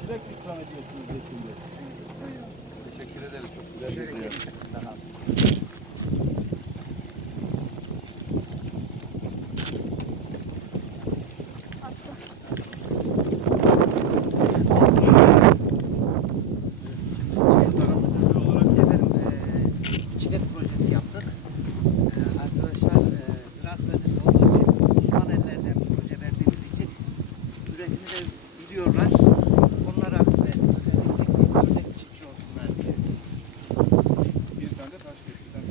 Çilek ikram ediyorsunuz şimdi. Teşekkür ederiz. Çok güzel bir ziyaret. Efendim eee çilek projesi yaptık. Eee, arkadaşlar eee ziraat mühendisi olduğu için uzman ellerden proje verdiğimiz için üretimi de biliyorlar. Onlara verdik. Özellikle örnek çiftçi olsunlar diye. Bir tane de taş kestiren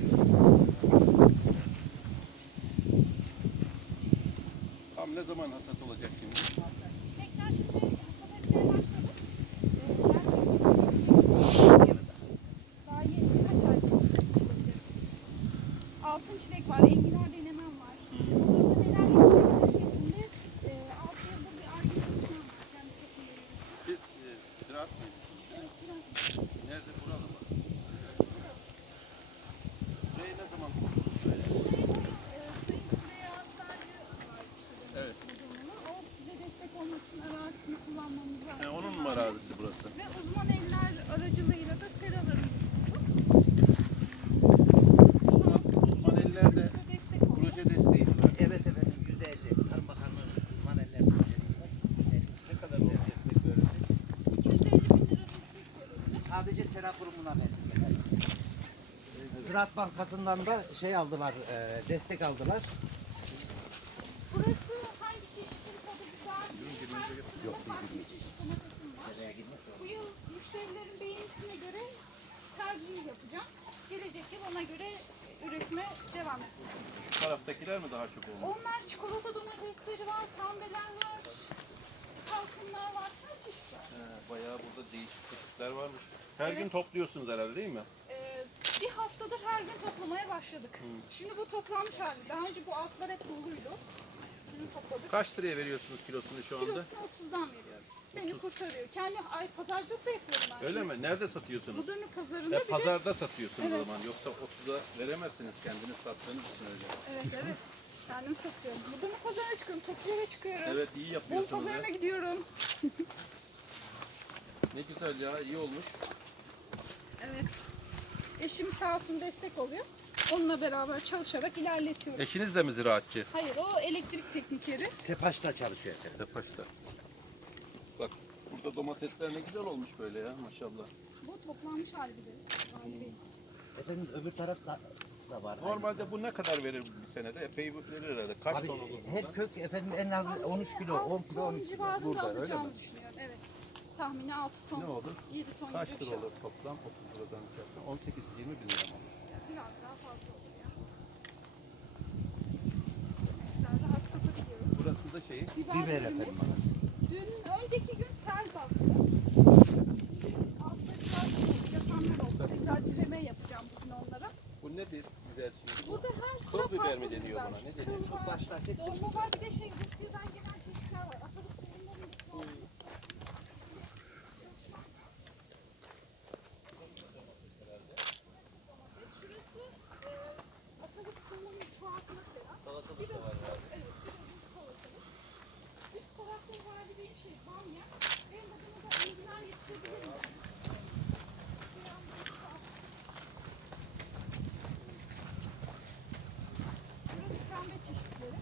Tam ne zaman hasat olacak şimdi? Çilekler şimdi hasat etmeye başladı. Ee, gerçekten daha yeni birkaç aydır çileklerimiz. Altın çilek var, enginar denemem var. Burada neler yetiştirilir şeklinde e, altı yıldır bir arge çalışmam var. Kendi çekimlerimizde. Siz e, ziraat mıydınız? Evet, biraz Nerede buralı mı? Burayı ne zaman kurdunuz böyle? Ee, Sayın Süreyya Sarcı var işte demek Evet. uzmanı. O bize destek olmak için arazisini kullanmamızı He, onun mu arazisi burası? Ve uzman eller aracılığıyla da seralarımızı Uzman, uzman ellerde bize destek oluyor. proje desteği mi var? Evet efendim yüzde elli. Tarım Bakanlığı uzman eller projesinde. Ne kadar bir destek verildi? 250 bin lira destek verildi. Sadece sera kurumuna verdik efendim. Eee, Ziraat Bankası'ndan da şey aldılar, eee, destek aldılar. Burası hangi çeşitin tadı güzel? Yok biz farklı bir çeşit domatesim var. Bu yıl müşterilerin beğenisine göre tercih yapacağım. Gelecek yıl ona göre üretime devam edeceğim. Şu taraftakiler mi daha çok olmuş? Onlar çikolata domatesleri var, kambeler var, salkımlar var, her çeşit var. He, bayağı burada değişik çeşitler varmış. Her Evet. gün topluyorsunuz herhalde değil mi? Bir haftadır her gün toplamaya başladık. Şimdi bu toplanmış hali. Daha önce bu altlar hep doluydu. Şimdi topladık. Kaç liraya veriyorsunuz kilosunu şu anda? Kilosunu 30'dan veriyorum. Beni kurtarıyor. Kendi ay pazarcılık da yapıyorum ben. Öyle şimdi. mi? Nerede satıyorsunuz? Bu dönü pazarında He, bir de... pazarda satıyorsunuz o Evet. zaman. Yoksa 30'a veremezsiniz kendiniz sattığınız için öyle. Evet evet. Kendim satıyorum. Bu dönü pazarına çıkıyorum. Tokyo'ya çıkıyorum. Evet iyi Bol yapıyorsunuz pazarına ya. gidiyorum. Ne güzel ya iyi olmuş. Evet. Eşim sağ olsun destek oluyor. Onunla beraber çalışarak ilerletiyoruz. Eşiniz de mi ziraatçı? Hayır o elektrik teknikeri. Sepaş'ta çalışıyor efendim. Tepaş'ta. Bak burada domatesler ne güzel olmuş böyle ya maşallah. Bu toplanmış hali bir de. Hali değil. Efendim öbür tarafta da var. Normalde bu ne kadar verir bir senede? Epey verir herhalde. Kaç Abi, ton olur her burada? kök efendim en az 13 kilo, 10 kilo, 12 kilo. Burada, öyle mi? düşünüyorum. Evet. Tahmini 6 ton. Ne olur? 7 ton Kaç gibi bir lira şey. olur toplam? 30 liradan çarptım. 18 20 bin lira mı? Biraz daha fazla olur ya. Biraz. Burası da şey. Biber Biberlerimiz efendim arası. Dün, önceki gün sel bastı. Şimdi altta biraz yapanlar oldu. Tekrar direme yapacağım bugün onlara. Bu nedir? Biber şimdi. Burada her sıra Kıl biber farklı mi deniyor buna? Ne deniyor? Kıl var, Baştaki dolma var bir de şey Rusya'dan gelen çeşitler var. Atalık bir tohumu. Şurası e, atalık çoğaltma sera. Salatalık da var yani. Evet, biraz salatalık. Üst tarafta var bir şey bamya. Benim adına da enginar yetişebilir mi? Biraz Burası pembe çeşitleri.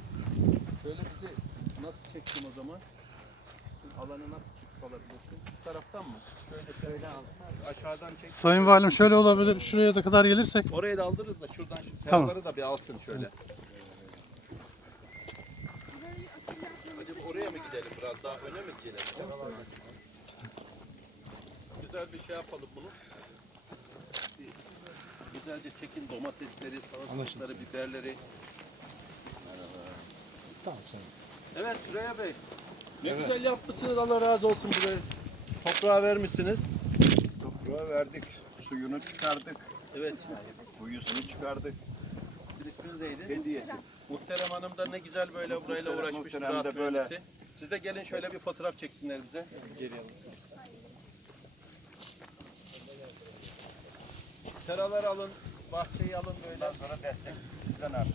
Şöyle bizi nasıl çektim o zaman? Şimdi alanı nasıl alabilirsin? Bu taraftan mı? Şöyle şöyle alsa. aşağıdan çek. Sayın Valim şöyle olabilir. Şuraya da kadar gelirsek. Oraya da aldırırız da şuradan şu Tamam. da bir alsın şöyle. Acaba oraya mı gidelim biraz daha öne mi gidelim? Güzel bir şey yapalım bunu. Bir Güzelce çekin domatesleri, salatalıkları, biberleri. Evet Süreyya Bey. Ne güzel yapmışsınız Allah razı olsun burayı. Toprağa vermişsiniz. Toprağa verdik, suyunu çıkardık, Evet. kuyusunu çıkardık, isminiz neydi? hediye. Muhterem Hanım da ne güzel böyle burayla uğraşmış. muhterem de böyle. mühendisi. Siz de gelin şöyle bir fotoğraf çeksinler bize. Geliyorum. Seralar alın. bahçeyi alın böyle. Ondan sonra destek sizden artık.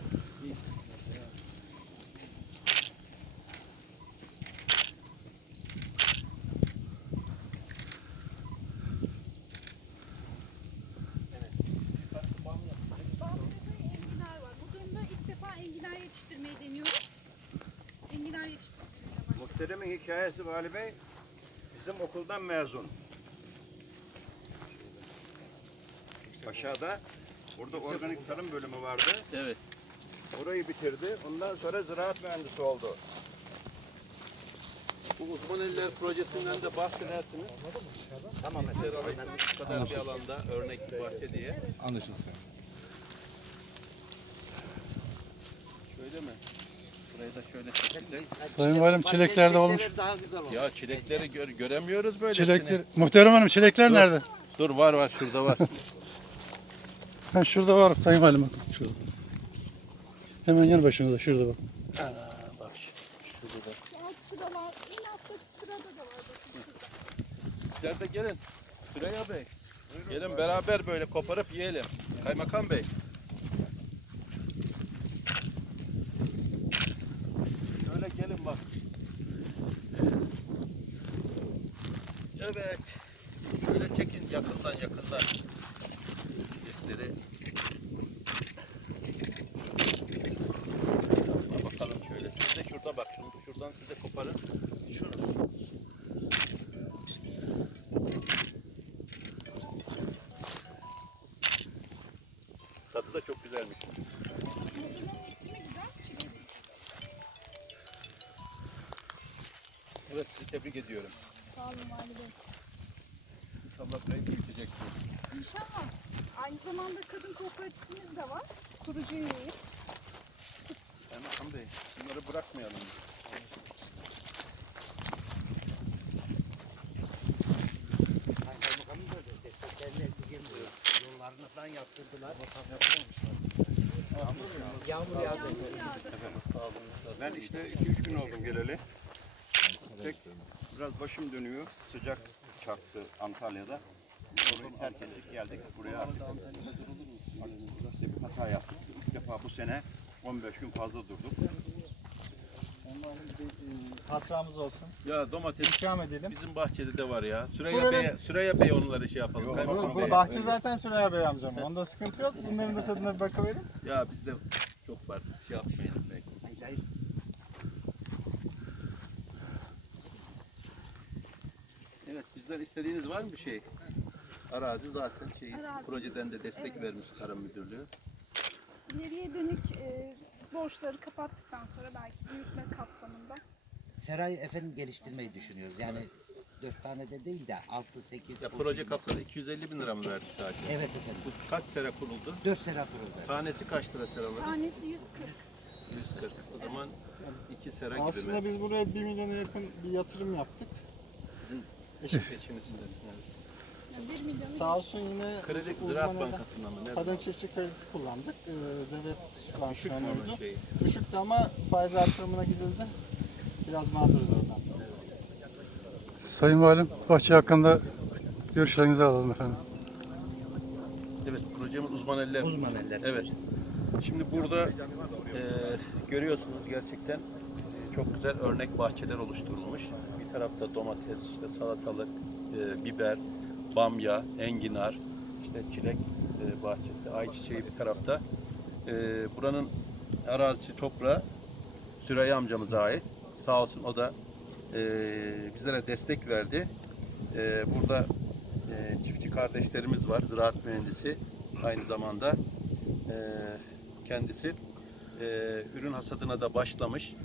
Bahçede enginar var. Bu dönemde ilk defa enginar yetiştirmeyi deniyoruz. Enginar yetiştirmeye başladık. Muhterem'in hikayesi Vali Bey bizim okuldan mezun. Aşağıda burada organik tarım bölümü vardı. Evet. Orayı bitirdi. Ondan sonra ziraat mühendisi oldu. Bu uzman eller projesinden de bahsedersiniz. Tamam Bu kadar bir alanda örnek bir bahçe diye. Anlaşıldı. Şöyle mi? Burayı da şöyle çekecek. Sayın Valim, çilekler de olmuş. Daha güzel olur. Ya çilekleri gör- göremiyoruz böyle. Çilekler. Muhterem Hanım çilekler Dur. nerede? Dur var var şurada var. Ha, şurada var Sayın Valim. bakın, Şurada. Hemen yan başınızda şurada bak. Bak şurada şurada. Sizler de gelin. Süreyya Bey. Gelin beraber böyle koparıp yiyelim. Kaymakam Bey. Şöyle gelin bak. Evet. Şöyle çekin yakından yakından. Çilekleri. Tebrik ediyorum. Sağ olun Vali Bey. İnşallah burayı büyüteceksiniz. İnşallah. Aynı zamanda kadın kooperatifimiz de var. Kurucu üyeyiz. Kaymakam Bey bunları bırakmayalım. Kaymakamın da desteklerini esirgemiyor. Yollarını falan yaptırdılar. Yağmur yağdı. Sağ olun. Ben işte 2-3 gün oldum geleli. Tek biraz başım dönüyor. Sıcak çarptı Antalya'da. Biz Orayı terk ettik geldik buraya artık. Burası bir hata yaptık. İlk defa bu sene 15 gün fazla durduk. Hatıramız olsun. Ya domates İkram edelim. bizim bahçede de var ya. Süreyya Buranın- Bey, Süreyya Bey onları şey yapalım. Yok, Kaymakam Bu, Bey. bu bahçe zaten Süreyya Bey amcam. Onda sıkıntı yok. Bunların da tadına bir bakıverin. Ya bizde çok var. Şey yapmayın. Bey. Hayır, hayır. Evet bizden istediğiniz var mı bir şey? Arazi zaten şey Arazi. projeden de destek Evet. vermiş Tarım Müdürlüğü. İleriye dönük e, borçları kapattıktan sonra belki büyütme kapsamında Seray efendim geliştirmeyi düşünüyoruz. Yani dört tane de değil de altı, sekiz. Ya proje kapsamında 250 bin lira mı verdi sadece? Evet efendim. Bu kaç sene kuruldu? Dört sera kuruldu. Tanesi kaç lira seraları? tanesi 140. 140. O zaman iki sera gibi Aslında biz buraya 1 milyona yakın bir yatırım yaptık. Sizin Eşim. eşinizsiniz. Yani 1 milyonu Sağ olsun yine Kredi Ziraat Bankası'ndan mı? Kadın çiftçi kredisi kullandık. Ee, devlet onun şeyi? Düşüktü ama faiz artırımına gidildi. Biraz mağduruz oradan. Sayın Valim bahçe hakkında görüşlerinizi alalım efendim. Evet, projemiz uzman eller. Uzman eller. Evet. Şimdi burada e, görüyorsunuz gerçekten çok güzel örnek bahçeler oluşturulmuş. Bir tarafta domates, işte salatalık, e, biber, bamya, enginar, işte çilek e, bahçesi, ayçiçeği bir tarafta. E, buranın arazisi toprağı Süreyya amcamıza ait. Sağ olsun o da e, bizlere destek verdi. E, burada e, çiftçi kardeşlerimiz var, ziraat mühendisi aynı zamanda e, kendisi e, ürün hasadına da başlamış.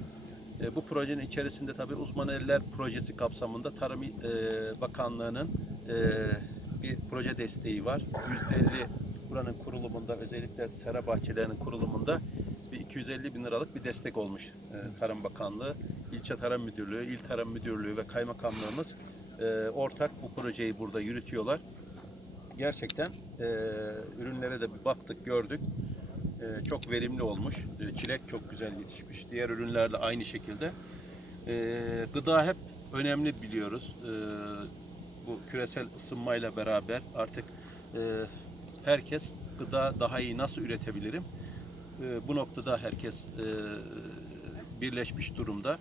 E, bu projenin içerisinde tabii uzman eller projesi kapsamında Tarım e, Bakanlığı'nın e, bir proje desteği var. %50 buranın kurulumunda özellikle sera bahçelerinin kurulumunda bir 250 bin liralık bir destek olmuş e, Tarım Bakanlığı, İlçe Tarım Müdürlüğü, İl Tarım Müdürlüğü ve Kaymakamlığımız e, ortak bu projeyi burada yürütüyorlar. Gerçekten e, ürünlere de bir baktık, gördük. E, çok verimli olmuş. E, çilek çok güzel yetişmiş. Diğer ürünler de aynı şekilde. E, gıda hep önemli biliyoruz. Bu küresel ısınmayla beraber artık herkes gıda daha iyi nasıl üretebilirim? Bu noktada herkes birleşmiş durumda.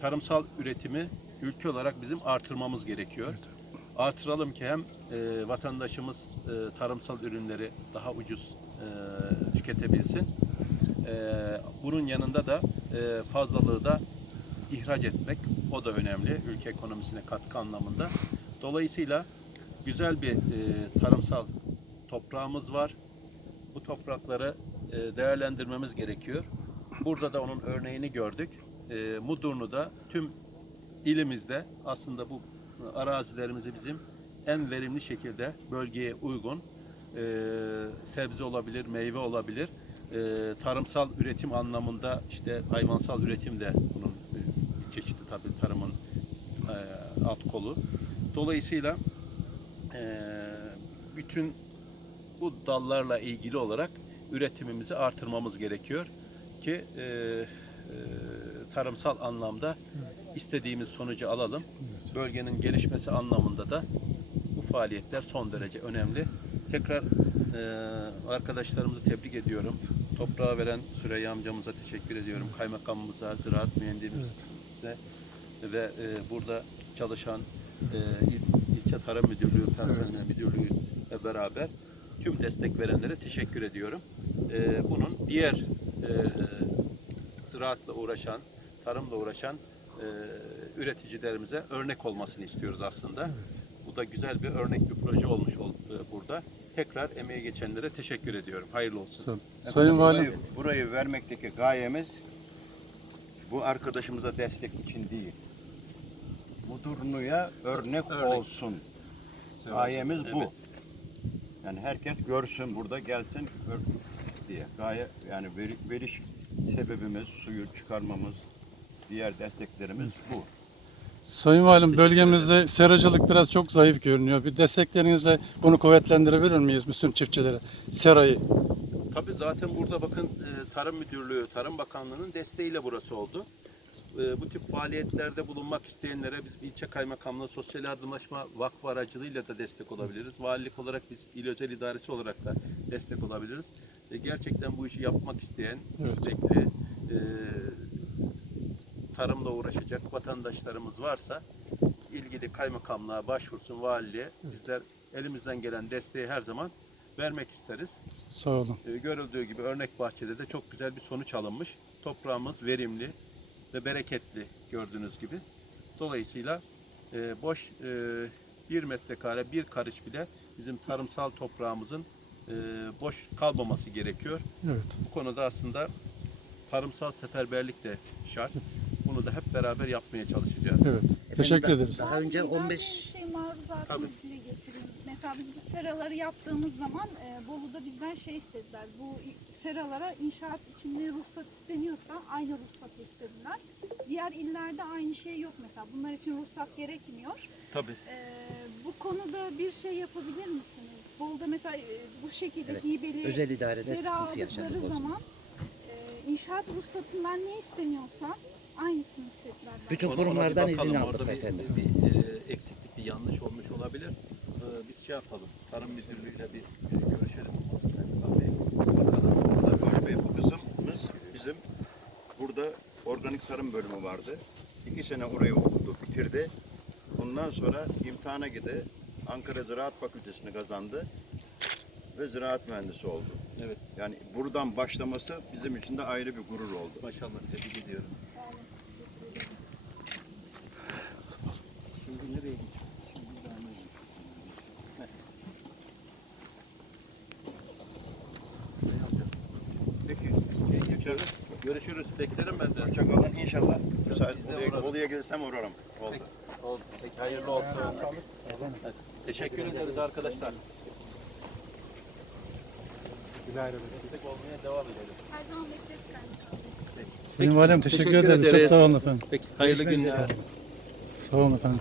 Tarımsal üretimi ülke olarak bizim artırmamız gerekiyor. Artıralım ki hem e, vatandaşımız e, tarımsal ürünleri daha ucuz e, tüketebilsin. E, bunun yanında da e, fazlalığı da ihraç etmek o da önemli ülke ekonomisine katkı anlamında. Dolayısıyla güzel bir e, tarımsal toprağımız var. Bu toprakları e, değerlendirmemiz gerekiyor. Burada da onun örneğini gördük. E, Mudurnu'da tüm ilimizde aslında bu arazilerimizi bizim en verimli şekilde bölgeye uygun e, sebze olabilir, meyve olabilir. E, tarımsal üretim anlamında işte hayvansal üretim de bunun e, bir çeşidi tabii tarımın e, alt kolu. Dolayısıyla e, bütün bu dallarla ilgili olarak üretimimizi artırmamız gerekiyor ki e, e, tarımsal anlamda istediğimiz sonucu alalım. Bölgenin gelişmesi anlamında da bu faaliyetler son derece önemli. Tekrar e, arkadaşlarımızı tebrik ediyorum. Toprağı veren Süreyya amcamıza teşekkür ediyorum. Kaymakamımıza, ziraat mühendisimize ve e, burada çalışan e, il, ilçe tarım müdürlüğü, personel müdürlüğü ile beraber tüm destek verenlere teşekkür ediyorum. E, bunun diğer e, ziraatla uğraşan, tarımla uğraşan e, üreticilerimize örnek olmasını istiyoruz aslında. Bu da güzel bir örnek bir proje olmuş oldu burada. Tekrar emeği geçenlere teşekkür ediyorum. Hayırlı olsun. Sağ- Sayın Valim, Burayı, burayı vermekteki gayemiz bu arkadaşımıza destek için değil. Mudurnu'ya örnek, Örnek. olsun. Gayemiz bu. Evet. Yani herkes görsün burada gelsin diye. Gaye yani veri- veriş sebebimiz suyu çıkarmamız diğer desteklerimiz bu. Sayın Valim bölgemizde seracılık biraz çok zayıf görünüyor. Bir desteklerinizle bunu kuvvetlendirebilir miyiz bütün çiftçilere? Serayı. Tabii zaten burada bakın e, Tarım Müdürlüğü, Tarım Bakanlığı'nın desteğiyle burası oldu. E, Bu tip faaliyetlerde bulunmak isteyenlere biz ilçe kaymakamlığı Sosyal Yardımlaşma Vakfı aracılığıyla da destek olabiliriz. Valilik olarak biz il özel idaresi olarak da destek olabiliriz. E, Gerçekten bu işi yapmak isteyen, Evet. istekli, tarımla uğraşacak vatandaşlarımız varsa ilgili kaymakamlığa başvursun, valiliğe. Bizler elimizden gelen desteği her zaman vermek isteriz. Sağ olun. E, görüldüğü gibi örnek bahçede de çok güzel bir sonuç alınmış. Toprağımız verimli ve bereketli gördüğünüz gibi. Dolayısıyla e, boş e, bir metrekare bir karış bile bizim tarımsal toprağımızın e, boş kalmaması gerekiyor. Evet. Bu konuda aslında tarımsal seferberlik de şart. Bunu da hep beraber yapmaya çalışacağız. Evet. Teşekkür da- ederiz. Daha önce Ben de 15 bir şey maruzatını Tabii. getireyim. Mesela biz bu seraları yaptığımız zaman e, Bolu'da bizden şey istediler. Bu seralara inşaat içinde ruhsat isteniyorsa aynı ruhsatı istediler. Diğer illerde aynı şey yok mesela. Bunlar için ruhsat gerekmiyor. Tabii. E, bu konuda bir şey yapabilir misiniz? Bolu'da mesela e, bu şekilde Evet, hibeli özel idarede sera sıkıntı yaşadık aldıkları o zaman. zaman e, inşaat ruhsatından ne isteniyorsa aynısını istediler. Bütün Ona- ona bir kurumlardan izin bakalım. aldık Orada bir- efendim. Bir, e, eksiklik, bir yanlış olmuş olabilir. E, biz şey yapalım. Tarım Müdürlüğü'yle bir e, görüşelim. Bakalım. Bey bu kızımız bizim burada organik tarım bölümü vardı. İki sene orayı okudu, bitirdi. Ondan sonra imtihana gidi. Ankara Ziraat Fakültesini kazandı ve ziraat mühendisi oldu. Evet. Yani buradan başlaması bizim için de ayrı bir gurur oldu. Maşallah. Tebrik ediyorum. Sağ olun, teşekkür ederim. Şimdi nereye gideceğiz? Şimdi daha nereye Peki. Görüşürüz. Beklerim ben de. Hoşçakalın inşallah. Müsait Bolu'ya. Bolu'ya gelirsem uğrarım. Oldu. Oldu. Peki, hayırlı olsun. Evet, Teşekkür ederiz arkadaşlar. Destek olmaya devam edelim. Her zaman bekleriz kendinizi. Sayın Valim teşekkür, teşekkür ederiz. Çok sağ olun efendim. Peki. Hayırlı günler. Sağ olun efendim.